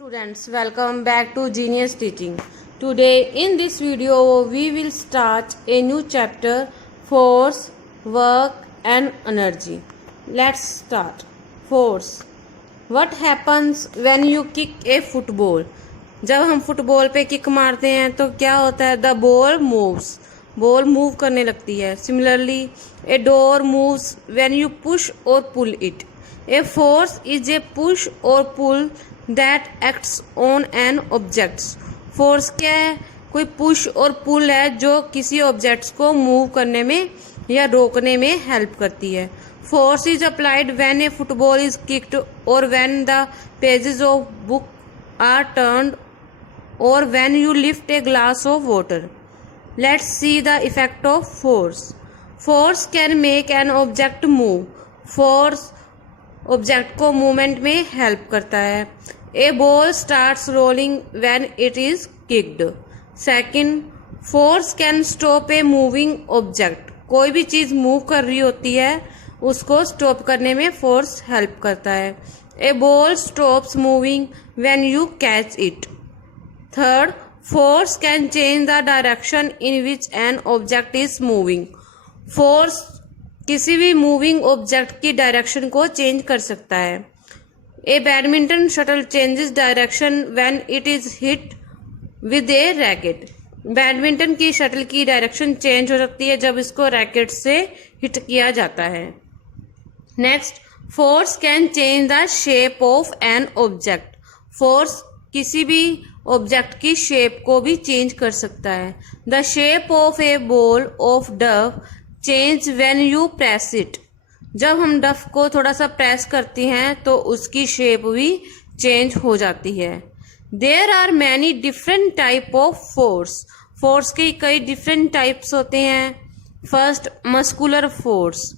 Students, welcome back to Genius Teaching. Today in this video we will start a new chapter, Force, Work and Energy. Let's start. Force. What happens when you kick a football? जब हम football पे kick मारते हैं तो क्या होता है? The ball moves. Ball move करने लगती है. Similarly a door moves when you push or pull it. A force is a push or pull that acts on an objects. Force क्या है? कोई पुश और पुल है जो किसी ऑब्जेक्ट्स को मूव करने में या रोकने में हेल्प करती है. Force is applied when a football is kicked or when the pages of book are turned or when you lift a glass of water. Let's see the effect of force. Force can make an object move. Force object को movement में help करता है. A ball starts rolling when it is kicked. Second, force can stop a moving object. कोई भी चीज move कर रही होती है उसको स्टॉप करने में फोर्स हेल्प करता है. A ball stops moving when you catch it. Third, force can change the direction in which an object is moving. Force किसी भी मूविंग ऑब्जेक्ट की डायरेक्शन को चेंज कर सकता है. A badminton shuttle changes direction when it is hit with a racket. Badminton की shuttle की direction change हो सकती है जब इसको रैकेट से हिट किया जाता है. Next, force can change the shape of an object. Force किसी भी ऑब्जेक्ट की शेप को भी चेंज कर सकता है. The shape of A ball of Dove change when you press it. जब हम डफ को थोड़ा सा प्रेस करती हैं तो उसकी शेप भी चेंज हो जाती है. There are many different type of force. Force के कई डिफरेंट टाइप्स होते हैं. First, muscular force.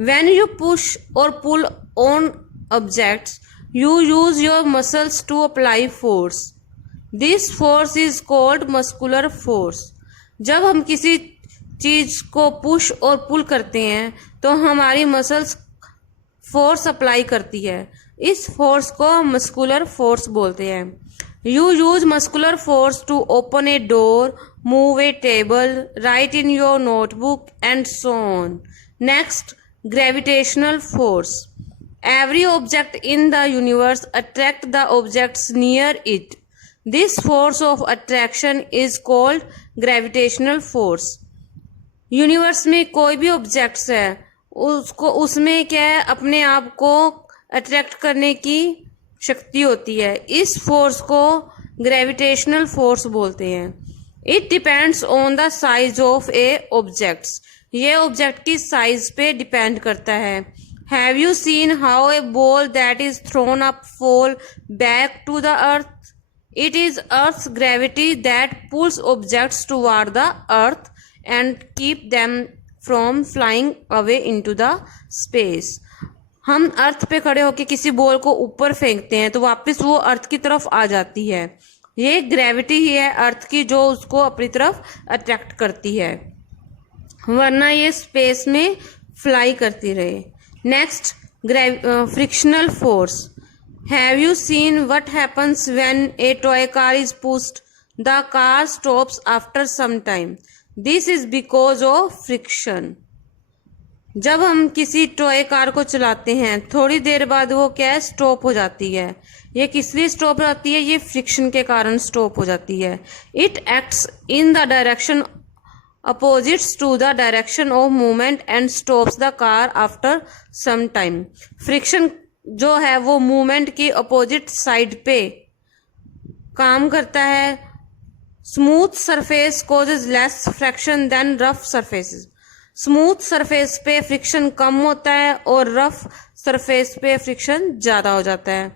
When you push or pull on objects you use your muscles to apply force. This force is called muscular force. जब हम किसी चीज को push or पुल करते हैं तो हमारी मसल्स फोर्स अप्लाई करती है. इस फोर्स को मस्कुलर फोर्स बोलते हैं. You use muscular force to open a door, move a table, write in your notebook and so on. Next, gravitational force. Every object in the universe attract the objects near it. This force of attraction is called gravitational force. Universe में कोई भी objects है उसको उसमें क्या है, अपने आप को अट्रैक्ट करने की शक्ति होती है. इस फोर्स को ग्रेविटेशनल फोर्स बोलते हैं. It depends on the size of a objects. ये ऑब्जेक्ट की साइज पे डिपेंड करता है. Have you seen how a ball that is thrown up fall back to the earth. It is earth's gravity that pulls objects toward the earth and keep them from flying away into the space. हम अर्थ पे खड़े होकर किसी ball को ऊपर फेंकते हैं तो वापस वो अर्थ की तरफ आ जाती है. ये ग्रेविटी ही है अर्थ की जो उसको अपनी तरफ अट्रैक्ट करती है, वरना ये स्पेस में फ्लाई करती रहे. Next, frictional force. Have you seen what happens when a toy car is pushed? The car stops after some time. This is because of friction. जब हम किसी टॉय कार को चलाते हैं थोड़ी देर बाद वो क्या है, स्टॉप हो जाती है. ये किस लिए स्टॉप हो जाती है? ये फ्रिक्शन के कारण स्टॉप हो जाती है. It acts in the direction opposites to the direction of movement and stops the car after some time. Friction जो है वो मूवमेंट की अपोजिट साइड पे काम करता है. Smooth surface causes less friction than rough surfaces. Smooth surface पे friction कम होता है और रफ सरफेस पे फ्रिक्शन ज्यादा हो जाता है.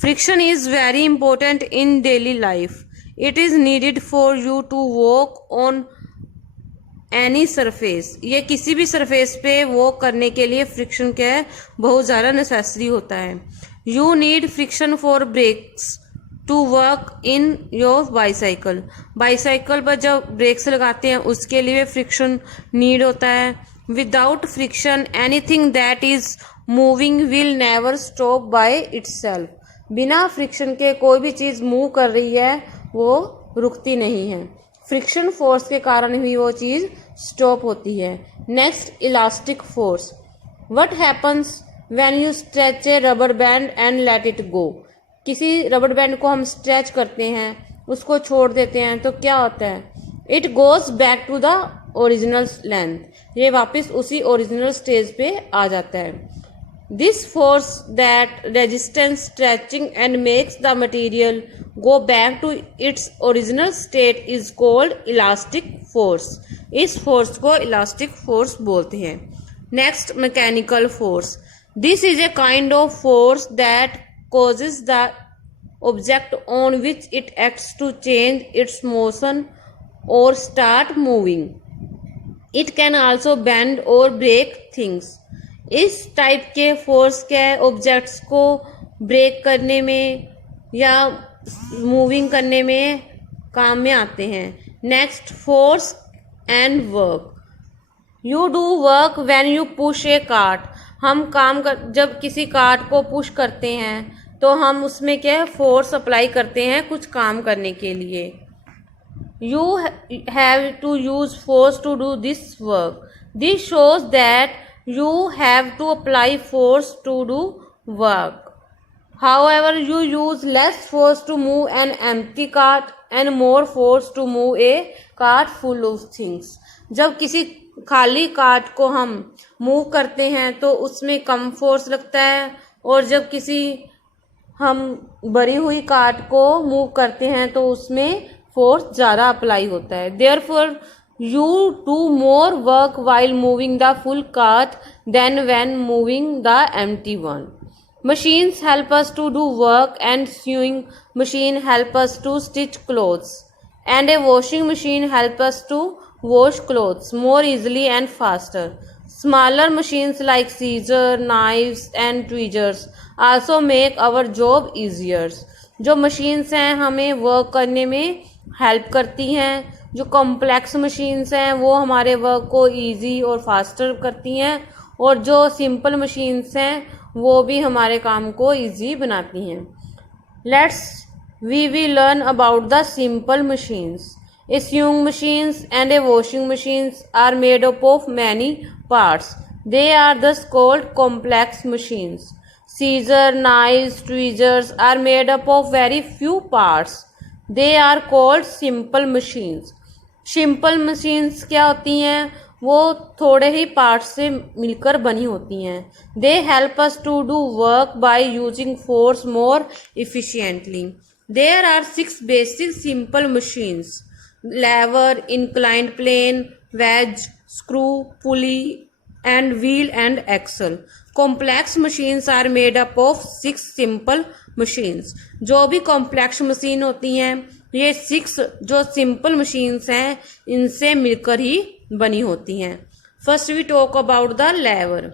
Friction is very important in daily life. It is needed for you to walk on any surface. ये किसी भी सरफेस पे वॉक करने के लिए फ्रिक्शन क्या है, बहुत ज़्यादा नेसेसरी होता है. You need friction for brakes to work in your bicycle. Bicycle पर जब ब्रेक्स लगाते हैं उसके लिए फ्रिक्शन नीड होता है. Without friction anything that is moving will never stop by itself. बिना फ्रिक्शन के कोई भी चीज़ मूव कर रही है वो रुकती नहीं है, फ्रिक्शन फोर्स के कारण ही वो चीज़ स्टॉप होती है। Next, elastic force. What happens when you stretch A rubber band and let it go. किसी रबर बैंड को हम स्ट्रेच करते हैं, उसको छोड़ देते हैं, तो क्या होता है? It goes back to the original length, ये वापस उसी ओरिजिनल स्टेज पे आ जाता है। This force that resistance stretching and makes the material go back to its original state is called elastic force. इस फोर्स को इलास्टिक फोर्स बोलते हैं। Next, mechanical force. This is a kind of force that causes the object on which it acts to change its motion or start moving. It can also bend or break things. इस type के force के objects को break करने में या moving करने में काम में आते हैं। Next, force and work. You do work when you push A cart. हम जब किसी कार्ट को पुश करते हैं तो हम उसमें क्या फोर्स अप्लाई करते हैं कुछ काम करने के लिए। You have to use force to do this work. This shows that you have to apply force to do work. However, you use less force to move an empty cart and more force to move a cart full of things. जब किसी खाली cart को हम move करते हैं तो उसमें कम force लगता है, और जब किसी हम भरी हुई कार्ट को मूव करते हैं तो उसमें फोर्स ज़्यादा अप्लाई होता है। Therefore, you do more work while moving the full cart than when moving the empty one. Machines help us to do work, and sewing machine help us to stitch clothes, and a washing machine help us to wash clothes more easily and faster. Smaller machines like scissors, knives and tweezers also make our job easier. जो machines हैं हमें work करने में help करती हैं, जो complex machines हैं वो हमारे वर्क को इजी और फास्टर करती हैं, और जो सिंपल मशीन्स हैं वो भी हमारे काम को इजी बनाती हैं। We will learn about the simple machines. A sewing machines and a washing machines are made up of many parts. They are thus called complex machines. Scissors, knives, tweezers are made up of very few parts. They are called simple machines. Simple machines क्या होती हैं? वो थोड़े ही parts से मिलकर बनी होती हैं। They help us to do work by using force more efficiently. There are 6 basic simple machines: lever, inclined plane, wedge, screw, pulley and wheel and axle. Complex machines are made up of 6 simple machines. जो भी complex machine होती हैं ये 6 जो simple machines हैं इनसे मिलकर ही बनी होती हैं। First we talk about the lever.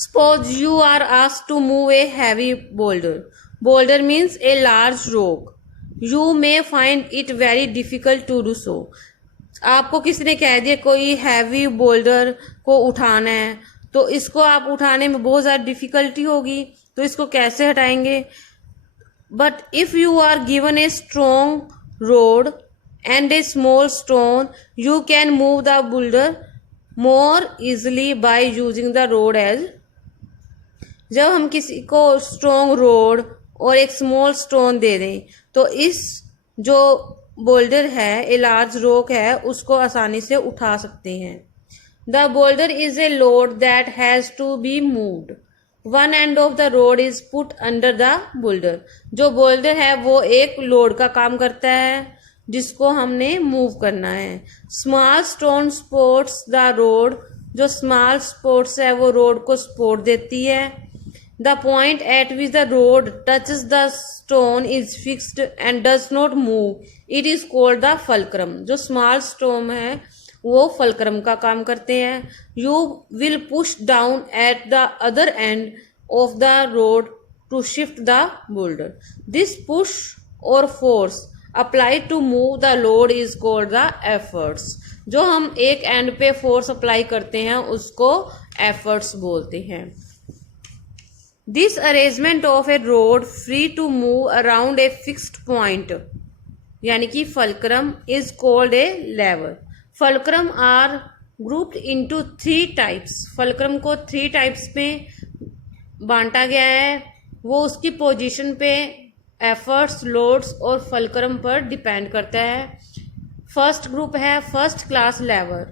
Suppose you are asked to move a heavy boulder. Boulder means a large rock. You may find it very difficult to do so. आपको किसी ने कह दिया कोई हैवी बोल्डर को उठाना है तो इसको आप उठाने में बहुत ज़्यादा डिफिकल्टी होगी, तो इसको कैसे हटाएंगे? But if you are given a strong rod and a small stone you can move the boulder more easily by using the rod as. जब हम किसी को स्ट्रॉन्ग रोड और एक स्मॉल स्टोन दे दें तो इस जो बोल्डर है ए लार्ज रॉक है उसको आसानी से उठा सकते हैं। The boulder is a load that has to be moved. One end of the rod is put under the boulder. जो बोल्डर है वो एक लोड का काम करता है जिसको हमने मूव करना है। Small stone supports the rod. जो स्मॉल सपोर्ट्स है वो रोड को सपोर्ट देती है। The point at which the rod touches the stone is fixed and does not move, it is called the fulcrum. जो स्मॉल स्टोन है वो fulcrum का काम करते हैं। You will push down at the other end of the rod to shift the boulder. This push or force apply to move the load is called the efforts. जो हम एक and पे फोर्स अप्लाई करते हैं उसको efforts बोलते हैं। This arrangement of a rod free to move around a fixed point यानी कि fulcrum is called a lever. Fulcrum are grouped into 3 types. Fulcrum को 3 टाइप्स में बांटा गया है. वो उसकी पोजीशन पे, एफर्ट्स, लोड्स और फल्क्रम पर डिपेंड करता है. फर्स्ट ग्रुप है फर्स्ट क्लास लेवर.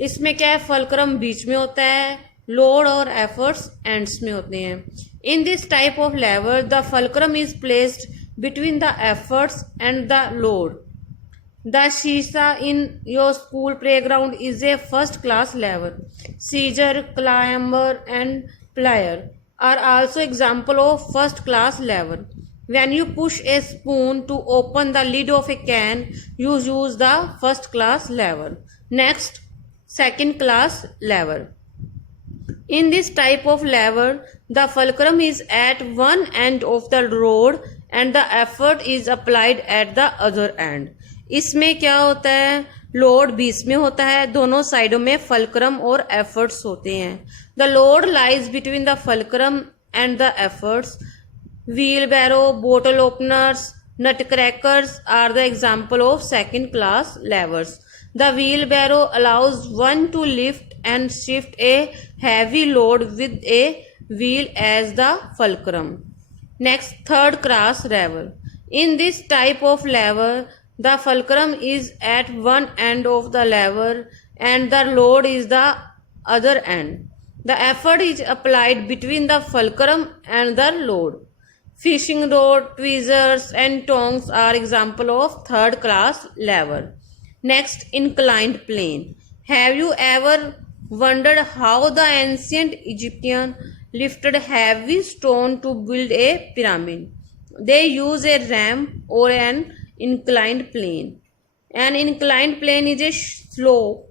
इसमें क्या है, फल्क्रम बीच में होता है, लोड और एफर्ट्स एंड्स में होते हैं. In this type of lever the fulcrum is placed between the efforts and the load. The seesaw in your school playground is a first class lever. Scissor, climber and plier are also example of first class lever. When you push a spoon to open the lid of a can, you use the first class lever. Next, second class lever. In this type of lever, the fulcrum is at one end of the rod and the effort is applied at the other end. इसमें क्या होता है, load बीच में होता है, दोनों साइडों में फल्क्रम और एफर्ट्स होते हैं. The load lies between the fulcrum and the efforts. Wheelbarrow, bottle openers, nutcrackers are the example of second class levers. The wheelbarrow allows one to lift and shift a heavy load with a wheel as the fulcrum. Next, third class lever. In this type of lever, the fulcrum is at one end of the lever and the load is the other end. The effort is applied between the fulcrum and the load. Fishing rod, tweezers and tongs are example of third class lever. Next, inclined plane. Have you ever wondered how the ancient Egyptians lifted heavy stone to build a pyramid? They use a ramp or an inclined plane. An inclined plane is a slope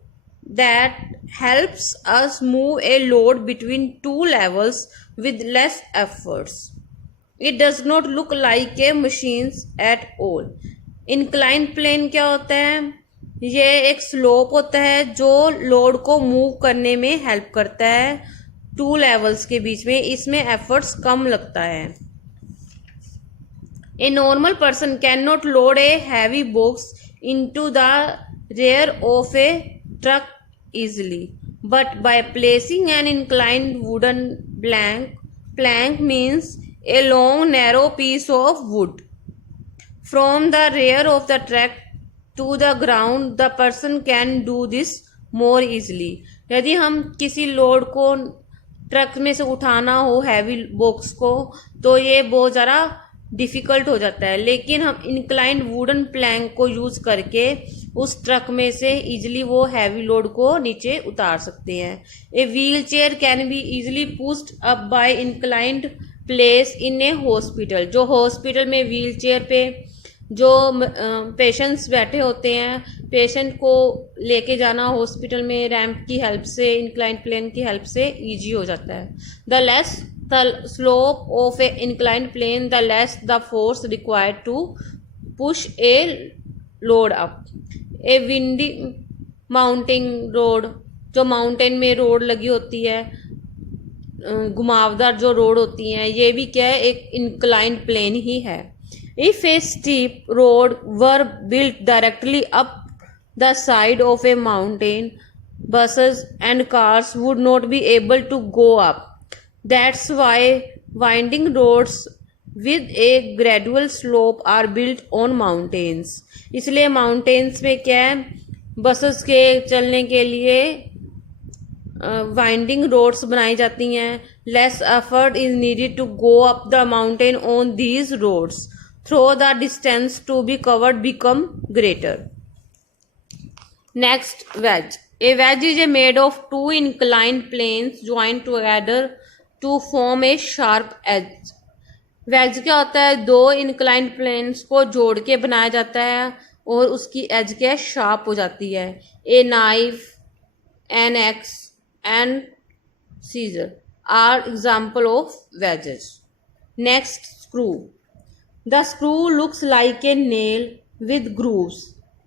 that helps us move a load between two levels with less efforts. It does not look like a machine at all. Inclined plane क्या होता है, ये एक slope होता है जो load को move करने में हेल्प करता है 2 लेवल्स के बीच में. इसमें एफर्ट्स कम लगता है. A normal person can not load a heavy box into the rear of a truck easily, but by placing an inclined wooden plank means a long narrow piece of wood from the rear of the truck to the ground, the person can do this more easily. यदि हम किसी load को truck में से उठाना हो, heavy box को, तो ये बहुत ज़्यादा डिफ़िकल्ट हो जाता है. लेकिन हम इंक्लाइंड वुडन प्लैंक को यूज़ करके उस ट्रक में से इजीली वो हैवी लोड को नीचे उतार सकते हैं. A wheel chair can be easily pushed up by inclined place in A hospital. जो हॉस्पिटल में व्हील चेयर पे जो पेशेंट्स बैठे होते हैं, पेशेंट को लेके जाना हॉस्पिटल में रैंप की हेल्प से, इंक्लाइंड प्लेन की हेल्प से इजी हो जाता है. The less the slope of a inclined plane, the less the force required to push a load up. A windy mountain road, जो माउंटेन में रोड लगी होती है, घुमावदार जो रोड होती हैं, ये भी क्या है, एक इंक्लाइंड प्लेन ही है. If a steep road were built directly up the side of a mountain, buses and cars would not be able to go up. That's why winding roads with a gradual slope are built on mountains. इसलिए mountains में क्या है, buses के चलने के लिए winding roads बनाई जाती हैं. Less effort is needed to go up the mountain on these roads. Through the distance to be covered become greater. Next, wedge. A wedge is made of 2 inclined planes joined together to form a sharp edge. wedge क्या होता है, 2 inclined planes को जोड़ के बनाया जाता है और उसकी edge क्या है, sharp हो जाती है. A knife, an axe and scissor are example of wedges. Next, screw. The screw looks like a nail with grooves.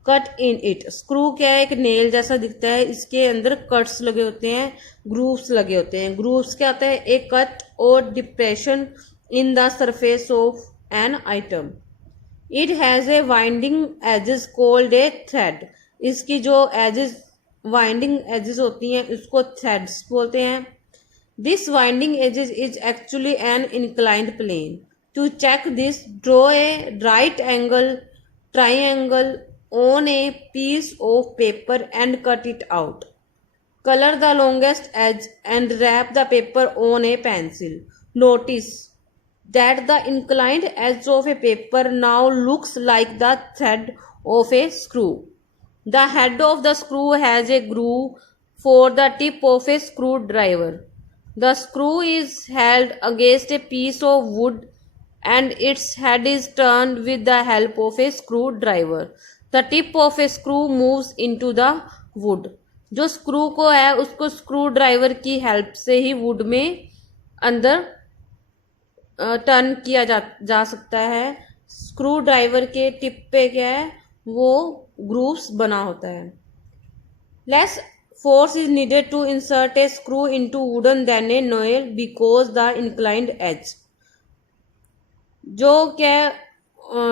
Cut in it. Screw क्या है, एक नेल जैसा दिखता है, इसके अंदर कट्स लगे होते हैं, ग्रूव्स लगे होते हैं। ग्रूव्स क्या होता है, एक cut or depression in the surface of an item. It has a winding edges called a thread. इसकी जो एजेस, वाइंडिंग एजेस होती हैं, उसको थ्रेड्स बोलते हैं। This winding edges is actually an inclined plane. To check this, draw a right angle triangle on a piece of paper and cut it out. Color the longest edge and wrap the paper on a pencil. Notice that the inclined edge of a paper now looks like the thread of a screw. The head of the screw has a groove for the tip of a screwdriver. The screw is held against a piece of wood and its head is turned with the help of a screwdriver. The tip of a screw moves into the wood. जो screw को है उसको screw driver की help से he would में अंदर turn किया जा सकता है। स्क्रू ड्राइवर के टिप पे क्या है, वो ग्रूव्स बना होता है। Less force is needed to insert a screw into wooden than a nail because the inclined edge. जो क्या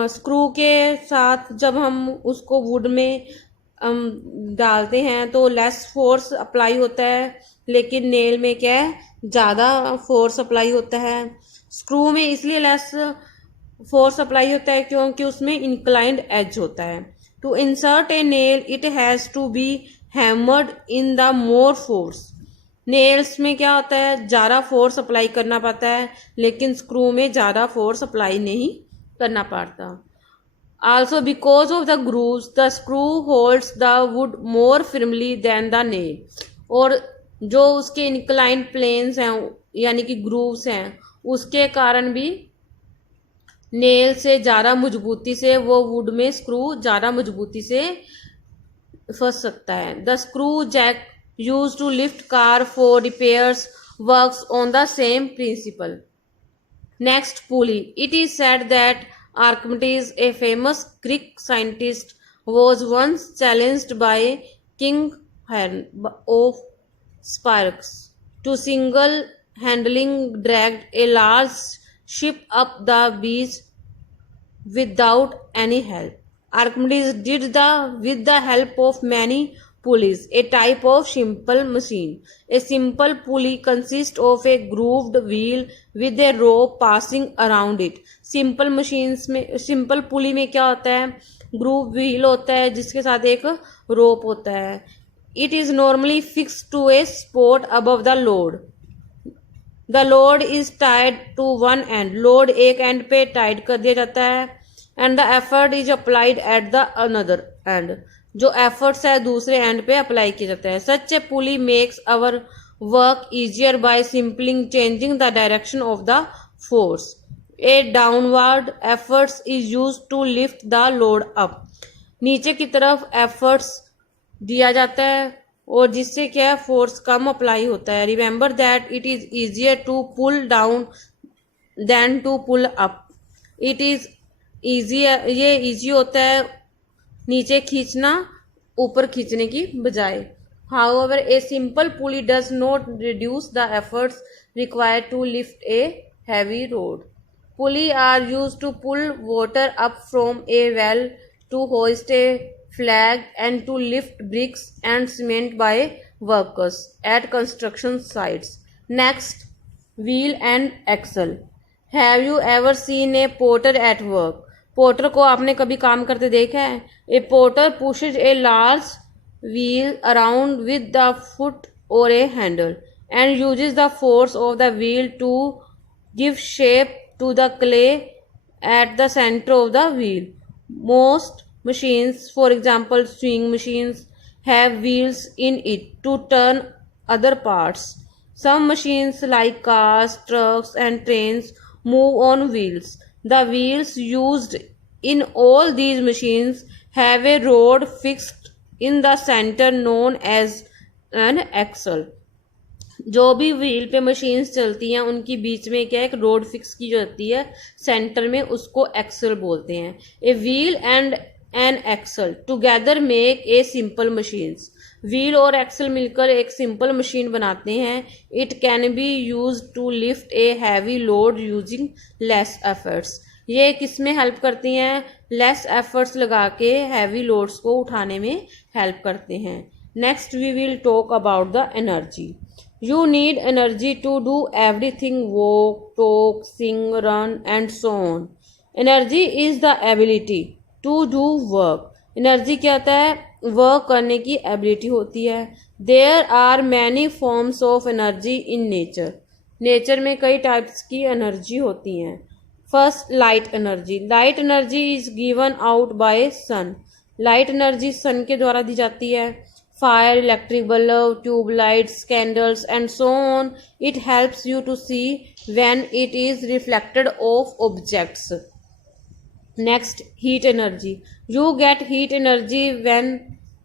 स्क्रू के साथ जब हम उसको वुड में डालते हैं तो लेस फोर्स अप्लाई होता है, लेकिन नेल में क्या है, ज़्यादा फोर्स अप्लाई होता है। स्क्रू में इसलिए लेस फोर्स अप्लाई होता है क्योंकि उसमें इंक्लाइंड एज होता है। To insert a nail it has to be hammered in the more force. Nails में क्या होता है, ज़्यादा फोर्स अप्लाई करना पड़ता है, लेकिन स्क्रू में ज़्यादा फोर्स अप्लाई नहीं करना पड़ता। Also because of the grooves the screw holds the wood more firmly than the nail. और जो उसके इंक्लाइंड प्लेन्स हैं यानी कि ग्रूव्स हैं, उसके कारण भी नेल से ज़्यादा मजबूती से वो वुड में स्क्रू ज़्यादा मजबूती से फंस सकता है। The screw jack used to lift car for repairs works on the same principle. Next, pulley. It is said that Archimedes, a famous Greek scientist, was once challenged by King Hern of Sparks to single-handedly drag a large ship up the beach without any help. Archimedes did with the help of many pulleys, a type of simple machine. A simple pulley consists of a grooved wheel with a rope passing around it. Simple machines में, simple pulley में क्या होता है, groove wheel होता है जिसके साथ एक rope होता है. It is normally fixed to a spot above the load. The load is tied to one end. Load एक end पे tied कर दिया जाता है and the effort is applied at the another end. जो एफर्ट्स है दूसरे एंड पे अप्लाई किया जाता है। Such a pulley makes our work easier by simply changing the direction of the force. A downward efforts is use to lift the load up. नीचे की तरफ एफर्ट्स दिया जाता है और जिससे क्या है, फोर्स कम अप्लाई होता है। Remember that it is easier to pull down than to pull up. It is easy, ये ईजी होता है नीचे खींचना ऊपर खींचने की बजाय। However, a simple pulley does not reduce the efforts required to lift a heavy load. Pulleys are used to pull water up from a well, to hoist a flag, and to lift bricks and cement by workers at construction sites. Next, wheel and axle. Have you ever seen a potter at work? Porter को आपने कभी काम करते देखा है? A porter pushes a large wheel around with the foot or a handle and uses the force of the wheel to give shape to the clay at the centre of the wheel. Most machines, for example sewing machines, have wheels in it to turn other parts. Some machines like cars, trucks and trains move on wheels. The wheels used in all these machines have a rod fixed in the center known as an axle. जो भी wheel पे machines चलती हैं उनकी बीच में क्या एक road fix की जाती है सेंटर में, उसको एक्सल बोलते हैं. A wheel and and axle together make a simple machines. Wheel और एक्सल मिलकर एक सिंपल मशीन बनाते हैं। It can be use to lift a heavy load using less efforts. ये किस में हेल्प करती हैं? लेस एफर्ट्स लगा के हैवी लोड्स को उठाने में हेल्प करते हैं। Next we will talk about the energy. You need energy to do everything: walk, talk, sing, run, and so on. Energy is the ability to do work. Energy क्या होता है? Work करने की एबिलिटी होती है। There are many forms of energy in nature. Nature में कई types की एनर्जी होती हैं। First, light energy. Light energy is given out by sun. Light energy sun के द्वारा दी जाती है। Fire, electric bulb, tube lights, candles, and so on. It helps you to see when it is reflected off objects. Next, heat energy. You get heat energy when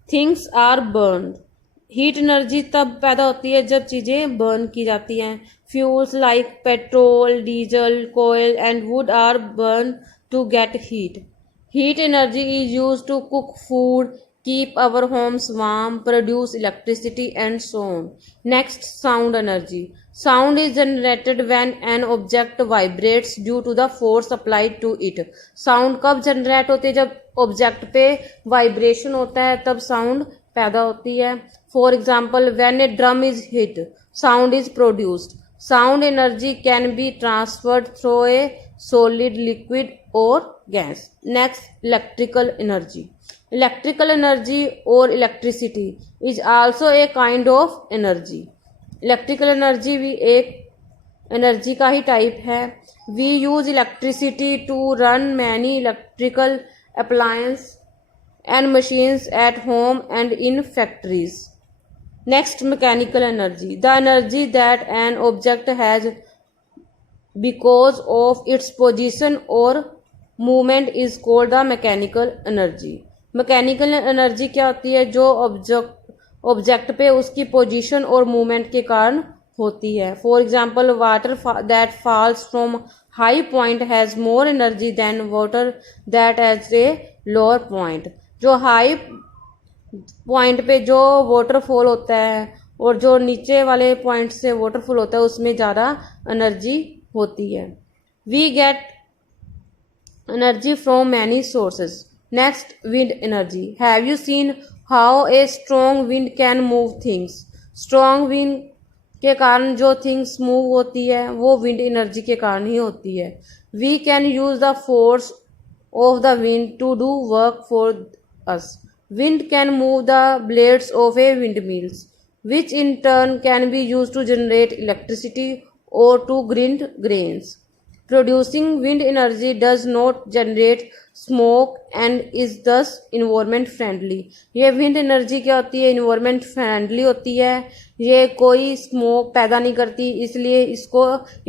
things are burned. Heat energy तब पैदा होती है जब चीज़ें burn की जाती हैं। Fuels like petrol, diesel, कोयल and wood are burn to get heat. Heat energy is use to cook food, keep our homes warm, produce electricity, and so on. Next, sound energy. Sound is generated when an object vibrates due to the force applied to it. Sound कब generate होती है? जब object पे vibration होता है तब sound पैदा होती है। For example, when a drum is hit, sound is produced. Sound energy can be transferred through a solid, liquid, or gas. Next, electrical energy. Electrical energy or electricity is also a kind of energy. Electrical energy भी एक energy का ही type है। We use electricity to run many electrical appliances and machines at home and in factories. Next, mechanical energy. The energy that an object has because of its position or movement is called the mechanical energy. Mechanical energy क्या होती है? जो object पे उसकी position और movement के कारण होती है। For example, water that falls from high point has more energy than water that has a lower point. जो हाई पॉइंट पे जो वाटरफॉल होता है और जो नीचे वाले पॉइंट से वाटरफॉल होता है उसमें ज़्यादा एनर्जी होती है। We get energy from many sources. Next, wind energy. Have you seen how a strong wind can move things? Strong wind के कारण जो things move होती है वो wind energy के कारण ही होती है। We can use the force of the wind to do work for us. Wind can move the blades of a windmills, which in turn can be used to generate electricity or to grind grains. Producing wind energy does not generate smoke and is thus environment friendly. ये wind energy क्या होती है? environment friendly होती है। ये कोई smoke पैदा नहीं करती, इसलिए इसको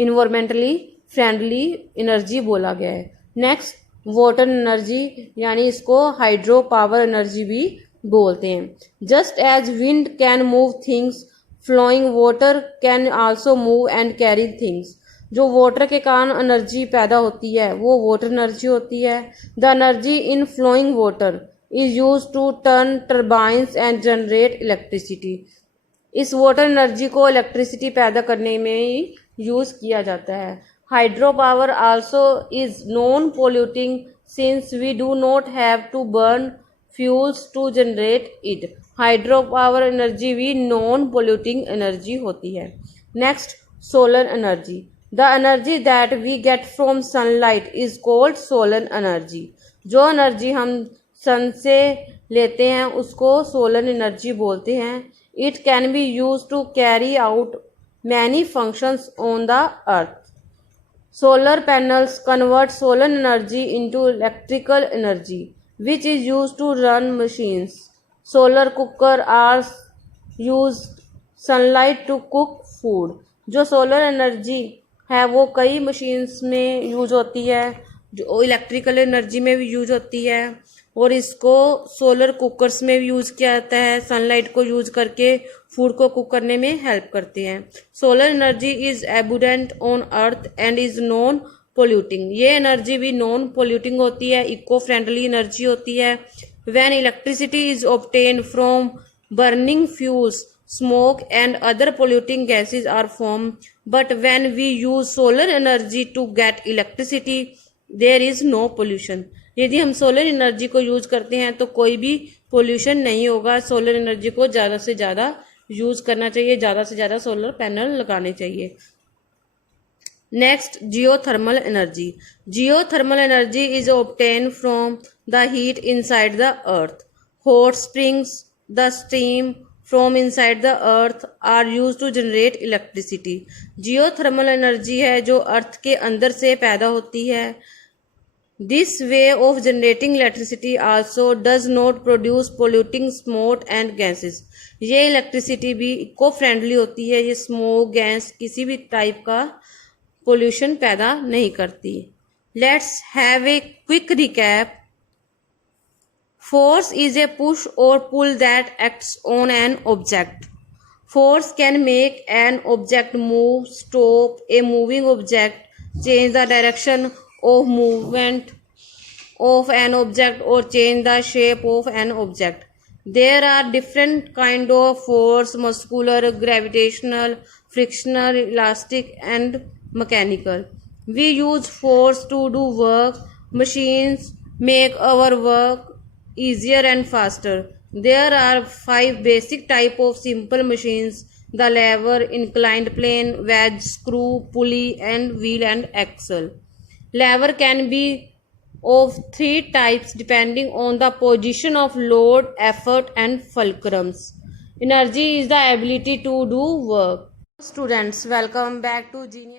environmentally friendly energy बोला गया है। Next, water energy, यानी इसको hydro power energy भी बोलते हैं। Just as wind can move things, flowing water can also move and carry things. जो वाटर के कारण एनर्जी पैदा होती है वो वाटर एनर्जी होती है। The energy in flowing water is use to turn turbines and generate electricity. इस वाटर एनर्जी को इलेक्ट्रिसिटी पैदा करने में यूज किया जाता है। Hydro power also is non polluting since we do not have to burn fuels to generate it. Hydro power energy भी non polluting energy होती है। Next, solar energy. The energy that we get from sunlight is called solar energy. जो energy हम सन से लेते हैं उसको solar energy बोलते हैं। It can be used to carry out many functions on the earth. Solar panels convert solar energy into electrical energy, which is used to run machines. Solar cooker are used sunlight to cook food. जो solar energy है वो कई machines में use होती है, जो electrical energy में भी यूज होती है और इसको सोलर कुकर्स में भी यूज़ किया जाता है। सनलाइट को यूज करके फूड को कुक करने में हेल्प करते हैं। Solar energy is abundant on earth and is non polluting. ये एनर्जी भी नॉन पोल्यूटिंग होती है, इको फ्रेंडली एनर्जी होती है. When electricity is obtained from burning fuels, smoke and other polluting gases are formed. But when we use solar energy to get electricity, there is no pollution. यदि हम solar energy को use करते हैं तो कोई भी पोल्यूशन नहीं होगा. सोलर एनर्जी को ज़्यादा से ज़्यादा यूज करना चाहिए, ज़्यादा से ज़्यादा सोलर पैनल लगाने चाहिए. Next, geothermal energy. Geothermal energy is obtained from the heat inside the earth. Hot springs, the steam from inside the earth are used to generate electricity. Geothermal energy है जो अर्थ के अंदर से पैदा होती है. This way of generating electricity also does not produce polluting smoke and gases. ये electricity भी इको फ्रेंडली होती है. ये स्मोक गैस किसी भी टाइप का पोल्यूशन पैदा नहीं करती. Let's have a quick recap. Force is a push or pull that acts on an object. Force can make an object move, stop a moving object, change the direction of movement of an object or change the shape of an object. There are different kind of force: muscular, gravitational, frictional, elastic and mechanical. We use force to do work. Machines make our work easier and faster. There are 5 basic type of simple machines: the lever, inclined plane, wedge, screw, pulley and wheel and axle. Lever can be of 3 types depending on the position of load, effort and fulcrums. Energy is the ability to do work. Students, welcome back to Genius.